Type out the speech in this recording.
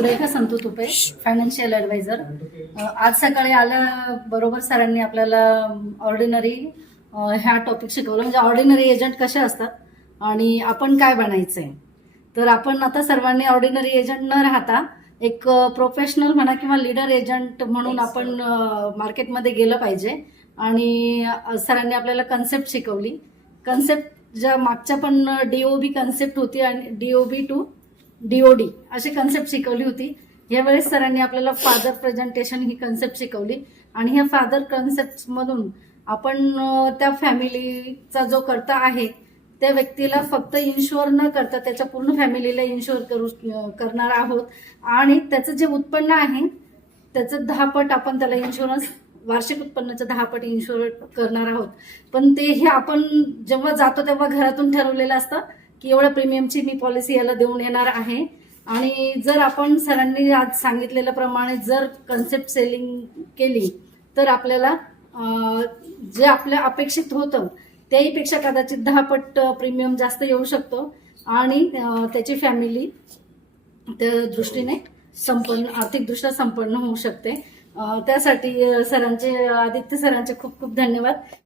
Surekha Santu Tupe, financial advisor. आज सकाळी बरोबर सरांनी आपल्याला ऑर्डिनरी ह्या टॉपिक शिकवलं, म्हणजे ऑर्डिनरी एजंट कसे असतात आणि आपण काय बनायचंय. तर आपण आता सर्वांनी ऑर्डिनरी एजंट न राहता एक प्रोफेशनल म्हणा किंवा लीडर एजंट म्हणून आपण मार्केटमध्ये गेलं पाहिजे. आणि सरांनी आपल्याला कन्सेप्ट शिकवली. कन्सेप्ट ज्या मागच्या पण DOB कन्सेप्ट होती आणि DOB टू DOD अशी कन्सेप्ट शिकवली होती. यावेळेस सरांनी आपल्याला फादर प्रेझेंटेशन ही कन्सेप्ट शिकवली. आणि ह्या फादर कन्सेप्ट मधून आपण त्या फॅमिलीचा जो कर्ता आहे त्या व्यक्तीला फक्त इन्शुअर न करता त्याच्या पूर्ण फॅमिलीला इन्शुअर करणार आहोत. आणि त्याचं जे उत्पन्न आहे त्याचं 10 पट आपण त्याला इन्शुरन्स, वार्षिक उत्पन्नाचं 10 पट इन्शुअर करणार आहोत. पण ते हे आपण जेव्हा जातो तेव्हा घरातून ठरवलेलं असतं की एवढ्या प्रीमियमची मी पॉलिसी याला देऊन येणार आहे. आणि जर आपण सरांनी आज सांगितलेल्याप्रमाणे जर कन्सेप्ट सेलिंग केली तर आपल्याला जे आपल्या अपेक्षित होतं त्याहीपेक्षा कदाचित 10 पट प्रीमियम जास्त येऊ शकतो. आणि त्याची फॅमिली त्या दृष्टीने आर्थिकदृष्ट्या संपन्न होऊ शकते. त्यासाठी आदित्य सरांचे खूप खूप धन्यवाद.